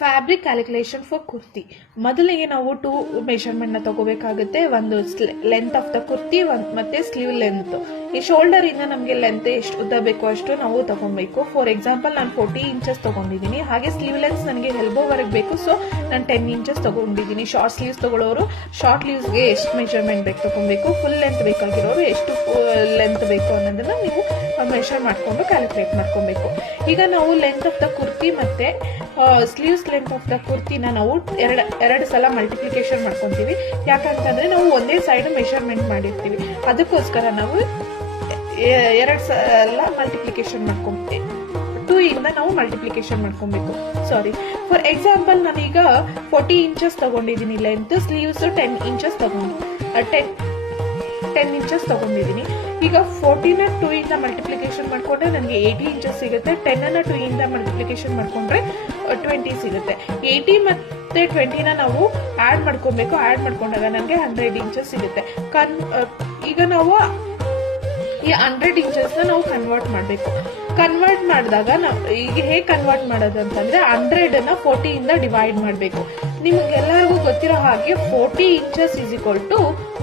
Fabric calculation for kurti. ಮೊದಲಿಗೆ ನಾವು 2 ಮೆಷರ್ಮೆಂಟ್ನ ತಗೋಬೇಕಾಗುತ್ತೆ. ಒಂದು ಲೆಂತ್ ಆಫ್ ದ ಕುರ್ತಿ, ಮತ್ತೆ ಸ್ಲೀವ್ ಲೆಂತ್. ಈ ಶೋಲ್ಡರ್ ಇಂದ ನಮಗೆ ಲೆಂತ್ ಎಷ್ಟು ಉದ್ದ ಬೇಕೋ ಅಷ್ಟು ನಾವು ತಗೊಬೇಕು. ಫಾರ್ ಎಕ್ಸಾಂಪಲ್ ನಾನು 40 ಇಂಚಸ್ ತಗೊಂಡಿದ್ದೀನಿ. ಹಾಗೆ ಸ್ಲೀವ್ ಲೆಂತ್ ನನಗೆ ಎಲ್ಬೋವರೆಗೆ ಬೇಕು, ಸೊ ನಾನು 10 ಇಂಚಸ್ ತಗೊಂಡಿದ್ದೀನಿ. ಶಾರ್ಟ್ ಸ್ಲೀವ್ಸ್ ತಗೊಳ್ಳೋರು ಶಾರ್ಟ್ ಸ್ಲೀವ್ಸ್ಗೆ ಎಷ್ಟು ಮೆಷರ್ಮೆಂಟ್ ಬೇಕು ತಗೊಬೇಕು, ಫುಲ್ ಲೆಂತ್ ಬೇಕಾಗಿರೋರು ಎಷ್ಟು ಲೆಂತ್ ಬೇಕು ಅನ್ನೋದನ್ನ ನೀವು ಮೆಷರ್ ಮಾಡಿಕೊಂಡು ಕ್ಯಾಲ್ಕುಲೇಟ್ ಮಾಡ್ಕೊಬೇಕು. ಈಗ ನಾವು ಲೆಂತ್ ಆಫ್ ದ ಕುರ್ತಿ ಮತ್ತೆ ಸ್ಲೀವ್ಸ್ ಲೆಂತ್ ಆಫ್ ದ ಕುರ್ತಿನ ನಾವು ಎರಡು ಸಲ ಮಲ್ಟಿಪ್ಲಿಕೇಶನ್ ಮಾಡ್ಕೊಂತೀವಿ. ಯಾಕಂತಂದ್ರೆ ನಾವು ಒಂದೇ ಸೈಡ್ ಮೆಷರ್ಮೆಂಟ್ ಮಾಡಿರ್ತೀವಿ, ಅದಕ್ಕೋಸ್ಕರ ನಾವು 2 ಸಲ ಮಲ್ಟಿಪ್ಲಿಕೇಶನ್ ಮಾಡ್ಕೊಂತೀವಿ. 2 ಇಂದ ನಾವು ಮಲ್ಟಿಪ್ಲಿಕೇಶನ್ ಮಾಡ್ಕೊಬೇಕು. ಸಾರಿ, ಫಾರ್ ಎಕ್ಸಾಂಪಲ್ ನಾನೀಗ 40 ಇಂಚಸ್ ತಗೊಂಡಿದ್ದೀನಿ ಲೆಂತ್, ಸ್ಲೀವ್ಸ್ 10 ಇಂಚಸ್ ತಗೊಂಡಿದ್ದೀನಿ. ಈಗ 40ನ 2 ಇಂದ ಮಲ್ಟಿಪ್ಲಿಕೇಶನ್ ಮಾಡ್ಕೊಂಡ್ರೆ ನನಗೆ 80 ಇಂಚಸ್ ಸಿಗುತ್ತೆ. 10ನ 2 ಇಂದ ಮಲ್ಟಿಪ್ಲಿಕೇಶನ್ ಮಾಡ್ಕೊಂಡ್ರೆ 20 ಸಿಗುತ್ತೆ. 80 ಮತ್ತೆ 20ನ ನಾವು ಆಡ್ ಮಾಡ್ಕೊಬೇಕು. ಆಡ್ ಮಾಡ್ಕೊಂಡಾಗ ನನಗೆ 100 ಇಂಚಸ್ ಸಿಗುತ್ತೆ. ಈಗ ನಾವು ಈ 100 ಇಂಚಸ್ನ ನಾವು ಕನ್ವರ್ಟ್ ಮಾಡಬೇಕು. ಕನ್ವರ್ಟ್ ಮಾಡಿದಾಗ ಈಗ ಹೇಗೆ ಕನ್ವರ್ಟ್ ಮಾಡೋದು ಅಂತಂದ್ರೆ 100ನ 40 ಇಂದ ಡಿವೈಡ್ ಮಾಡಬೇಕು. ನಿಮ್ಗೆಲ್ಲರಿಗೂ ಗೊತ್ತಿರೋ ಹಾಗೆ 40 inches is equal to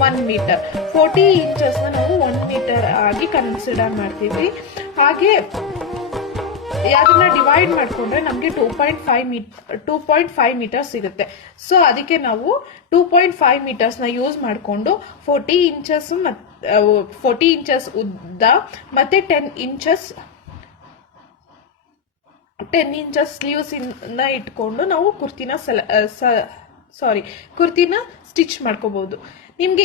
1 metre. 40 ಇಂಚಸ್ನ ನಾವು 1 ಮೀಟರ್ ಆಗಿ ಕನ್ಸಿಡರ್ ಮಾಡ್ತೀವಿ. ಹಾಗೆ ಅದನ್ನ ಡಿವೈಡ್ ಮಾಡ್ಕೊಂಡ್ರೆ ನಮಗೆ 2.5 ಮೀಟರ್ ಸಿಗುತ್ತೆ. ಸೊ ಅದಕ್ಕೆ ನಾವು 2.5 ಮೀಟರ್ಸ್ನ ಯೂಸ್ ಮಾಡಿಕೊಂಡು 40 ಇಂಚಸ್ ಉದ್ದ ಮತ್ತೆ 10 ಇಂಚಸ್ ಸ್ಲೀವ್ಸ್ ಇಂದ ಇಟ್ಕೊಂಡು ನಾವು ಕುರ್ತಿನ ಸ್ಟಿಚ್ ಮಾಡ್ಕೋಬಹುದು. ನಿಮ್ಗೆ